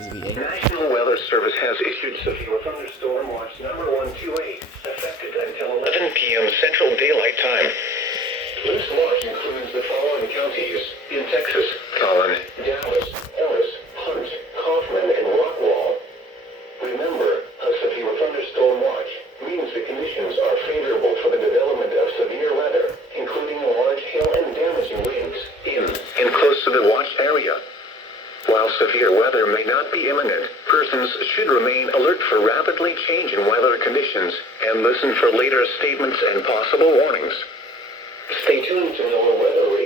National Weather Service has issued severe thunderstorm watch number 128, effective until 11 p.m. Central Daylight Time. This watch includes the following counties in Texas: Collin, Dallas, Ellis, Hunt, Kaufman, and Rockwall. Remember, a severe thunderstorm watch means the conditions are favorable for the development of severe weather, including large hail and damaging winds in and close to the watched area. While severe weather may not be imminent, persons should remain alert for rapidly changing weather conditions and listen for later statements and possible warnings. Stay tuned to know weather